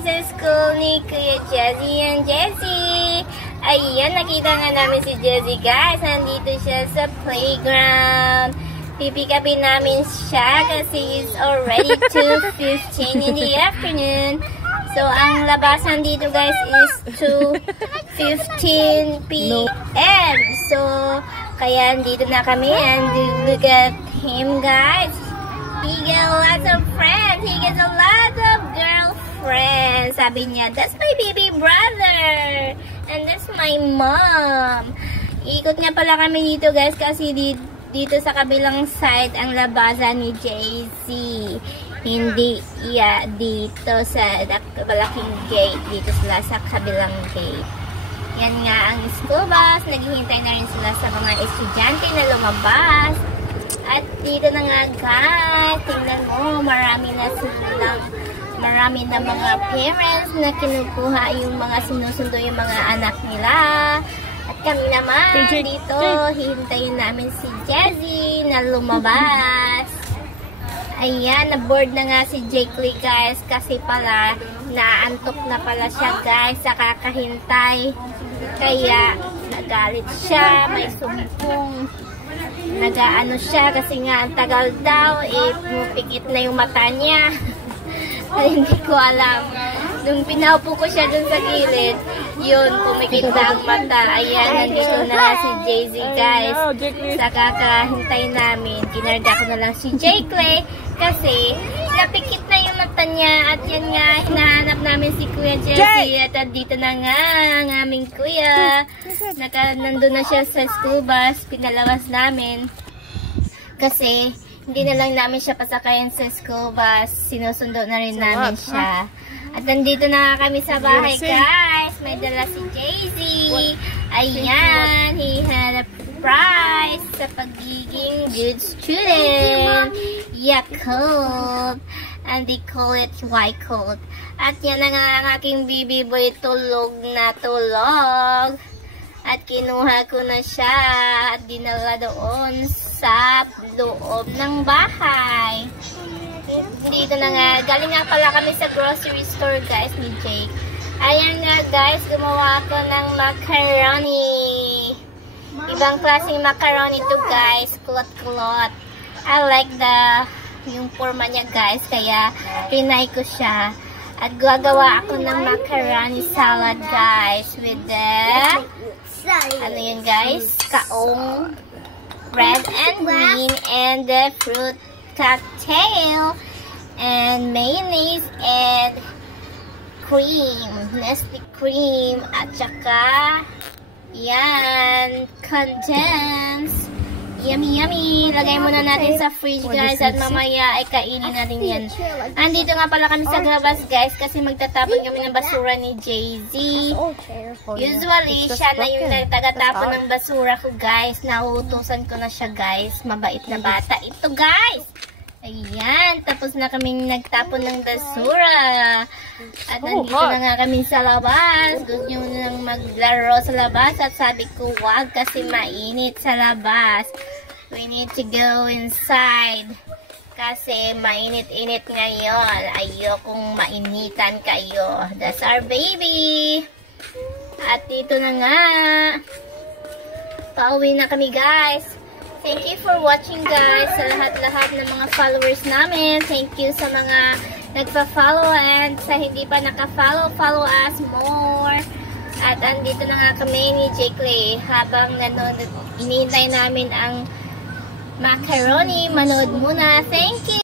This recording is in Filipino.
kami sa school ni Kuya Jazzy and Jessie. Ayan, nakita nga namin si Jessie, guys. Nandito siya sa playground. Pipick-upin namin siya kasi it's already 2:15 in the afternoon. So, ang labasan dito, guys, is 2:15 p.m. So, kaya dito na kami and look at him, guys. He got lots of friends. He gets a lot of girlfriends. Sabi niya, that's my baby brother. And that's my mom. Ikot nga pala kami dito, guys, kasi dito sa kabilang side ang labasan ni JC. Hindi dito sa malaking gate. Dito sila sa kabilang gate. Yan nga ang school bus. Naghihintay na rin sila sa mga estudyante na lumabas. At dito na nga, guys, tingnan mo, marami na mga parents na kinukuha yung mga sinusundo yung mga anak nila. At kami naman dito, hihintayin namin si Jessie na lumabas. Ayan, na-board na nga si Jake Lee, guys, kasi pala, naantok na pala siya, guys, sa kakahintay. Kaya, nagalit siya, may sumpong. Nagaano siya kasi nga ang tagal daw, pumipikit na yung mata niya. Hindi ko alam. Nung pinaupo ko siya dun sa gilid, yun, pumikit na ang mata. Ayan, nandito na si Jay-Z, guys. Sa kakahintay namin, kinarga ko na lang si Jake Lee kasi napikit na yung mata niya. At yan nga, hinahanap namin si Kuya Jessie. At dito na nga ang aming kuya. Nandun na siya sa school bus. Pinalabas namin. Kasi, hindi na lang namin siya pasakayan sa school bus. Sinusundo na rin namin siya. At nandito na kami sa bahay, guys. May dala si Jay-Z. Ayan, he had a prize sa pagiging good student. Yakult. And they call it Yakult. At yan na nga ang aking baby boy, tulog na tulog. At kinuha ko na siya at dinala doon sa loob ng bahay. Dito na nga, galing nga pala kami sa grocery store, guys, ni Jake. Ayan nga, guys, gumawa ako ng macaroni. Ibang klaseng macaroni to, guys, kulot-kulot. I like yung forma niya, guys, kaya pinay ko siya. At gagawa ako ng macaroni salad, guys, with the, ano yun, guys, kaong, red and green, and the fruit cocktail, and mayonnaise, and cream, Nestle cream, at saka, yan, condensed. Yummy, yummy. Lagay muna natin sa fridge, guys, at mamaya ay kainin natin yan. Andito nga pala kami sa labas, guys, kasi magtatapon kami ng basura ni Jay-Z. Usually, siya na yung nagtagatapon ng basura ko, guys. Nauutusan ko na siya, guys. Mabait na bata ito, guys. Ayan, tapos na kaming nagtapon ng basura. At nandito na nga kami sa labas. Gusto nyo nang maglaro sa labas. At sabi ko, wag kasi mainit sa labas. We need to go inside. Kasi mainit-init ngayon. Ayokong mainitan kayo. That's our baby. At dito na nga. Pauwi na kami, guys. Thank you for watching, guys, sa lahat-lahat ng mga followers namin. Thank you sa mga nagpa-follow and sa hindi pa naka-follow, follow us more. At andito na nga kami ni Jake Lee habang inihintay namin ang macaroni. Manood muna. Thank you!